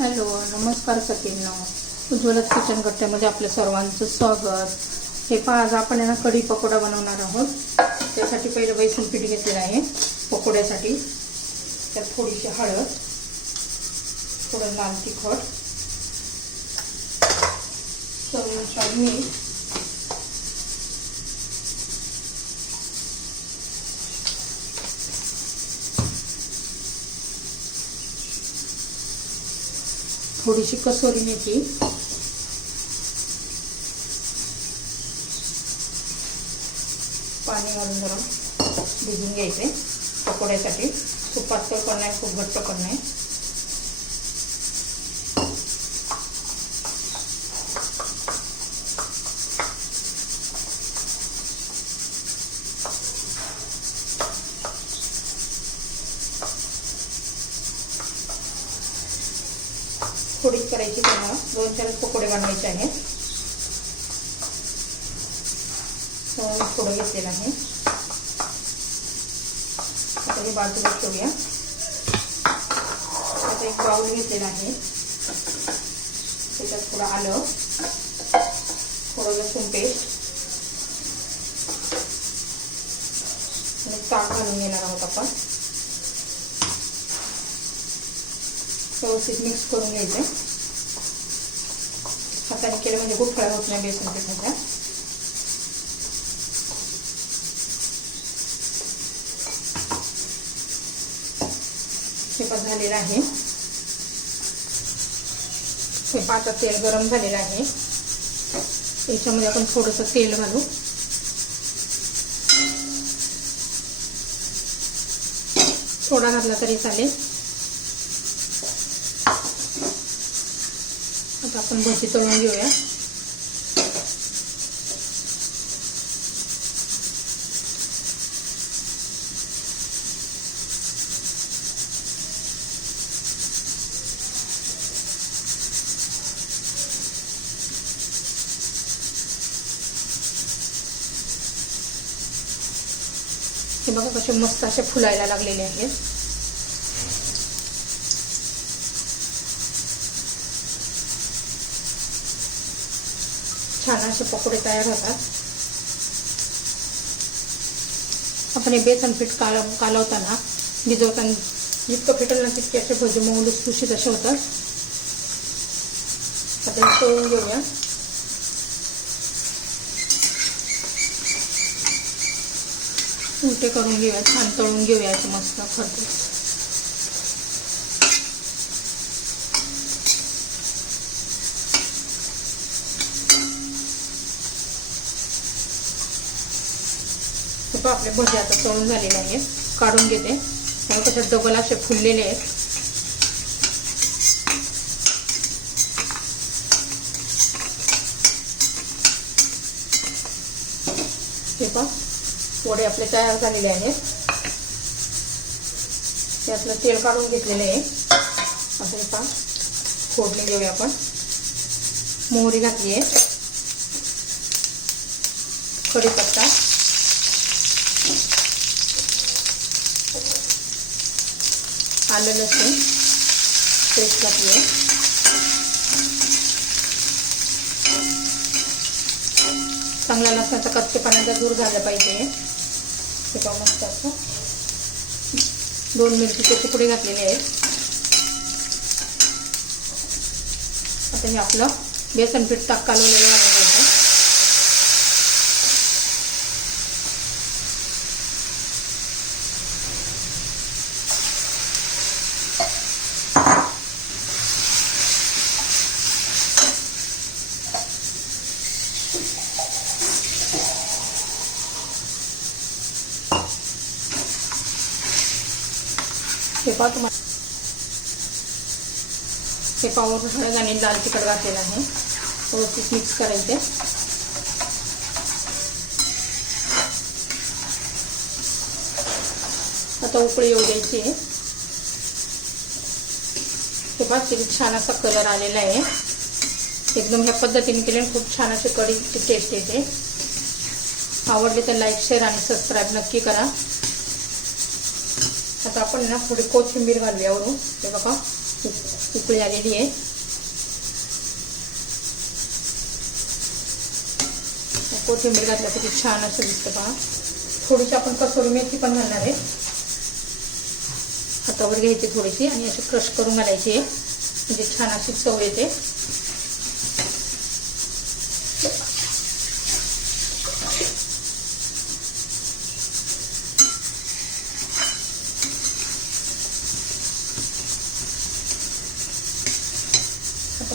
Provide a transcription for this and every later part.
Hello नमस्कार सगळ्यांना उज्ज्वलत kitchen गट्ट्यामध्ये आपल्या सर्वांचं स्वागत. हे पहा आज आपण यांना कढी पकोडा बनवणार आहोत. त्यासाठी पहिलं बेसन पीठ घेतलेलं आहे पकोड्यासाठी. त्यात थोडीशी हळद थोडं लाल तिखट चवीनुसार मीठ थोडीशी कसोरी मेथी. पाणी घालून जरा भिजून घ्यायचे. पकोड्यासाठी. खूप पातळ पण आहे खूप घट्ट करणं आहे थोडीच करायची तुम्हाला दोन चारच पकोडे बनवायचे आहेत. हो, थोडं घेतलेलं आहे. आता हे बाजूला ठेवूया. आता एक बाऊल घेतलेला आहे. त्याच्यात थोडं आलं. थोडं लसूण पेस्ट. आणि ताक घालून घेणार आहोत आपण. व्यवस्थित मिक्स करून घ्यायचं. हाताने केलं म्हणजे गुठळा होत नाही बेसन पिठाच्या हे पण झालेलं आहे. हे पाचा तेल गरम झालेलं आहे. याच्यामध्ये आपण थोडंसं तेल घालू. थोडा घातला तरी चालेल. आता आपण भजी तळून घेऊया. हे बघा कसे मस्त असे फुलायला लागलेले आहेत. छान असे पकोडे तयार होतात. आपण हे बेसन पीठ काल कालवताना भिजवताना जितकं पिठल ना तितके असे भजी मऊ लुसलुशीत असे होतात. आता हे तळून घेऊया. उलटे करून घेऊया छान तळून घेऊया असं मस्त खरपूस. खूप आपले भजे आता तळून झालेले आहेत. काढून घेते. त्यामुळे त्याच्यात डबल असे फुललेले आहेत. हे पहा वडे आपले तयार झालेले आहेत. त्यातलं तेल काढून घेतलेले आहे. असं हे पहा फोडणी घेऊया आपण. मोहरी घातली आहे. कढीपत्ता. आलं लसूण. पेस्ट घातली आहे चांगला लसणाचा कच्चेपणाचा दूर झाला पाहिजे. ते पाहू मस्त असं. दोन मिरचीचे तुकडे घातलेले आहेत. आता हे आपलं बेसन पीठ ताक कालवलेलं आहे. हे पाव तुम्हाला हे पावर हळद आणि लाल तिखट घातलेलं आहे. व्यवस्थित मिक्स करायचे. आता उकळी येऊ द्यायची आहे. हे पहा किती छान असा कलर आलेला आहे. एकदम ह्या पद्धतीने केले खूप छान अशी कढीची टेस्ट येते. आवडली तर लाईक शेअर आणि सबस्क्राईब नक्की करा. आता आपण ना थोडी कोथिंबीर घालूया वरून. हे बघा उक- उकळी आलेली आहे. कोथिंबीर घातल्या किती छान असं दिसतं पहा थोडीशी आपण कसोरी मेथी पण घालणार आहे. हातावर घ्यायची थोडीशी आणि अशी क्रश करून घालायची आहे. म्हणजे छान अशी चव येते.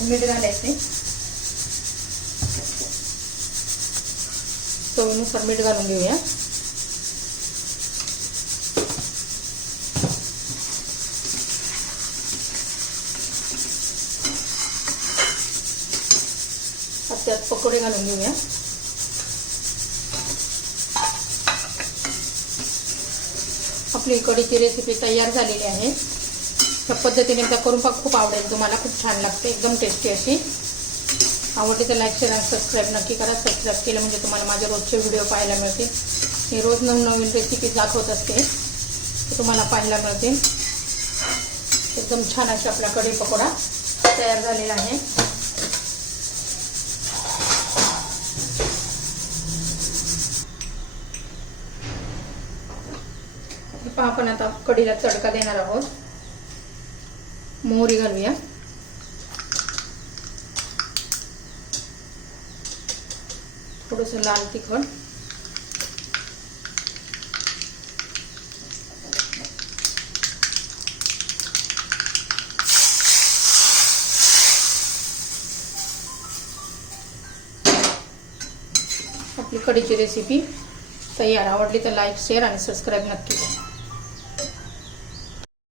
मीठ घालायचे चवीनुसार मीठ घालून घेऊया. त्यात पकोडे घालून घेऊया. आपली कढीची रेसिपी तयार झालेली आहे. ह्या पद्धतीने एकदा करून पहा खूप आवडेल तुम्हाला खूप छान लागते एकदम टेस्टी अशी. आवडली तर लाईक शेअर आणि सबस्क्राईब नक्की करा. सबस्क्राईब केलं म्हणजे तुम्हाला माझे रोजचे व्हिडिओ पाहायला मिळतील. मी रोज नवनवीन रेसिपी दाखवत असते. तुम्हाला पाहायला मिळतील. एकदम छान अशी आपला कढी पकोडा तयार झालेला आहे. पहा आपण आता कढीला तडका देणार आहोत. मोहरी घालूया थोडंसं लाल तिखट आपली कढीची रेसिपी तयार आवडली तर लाईक शेअर आणि सबस्क्राईब नक्की करा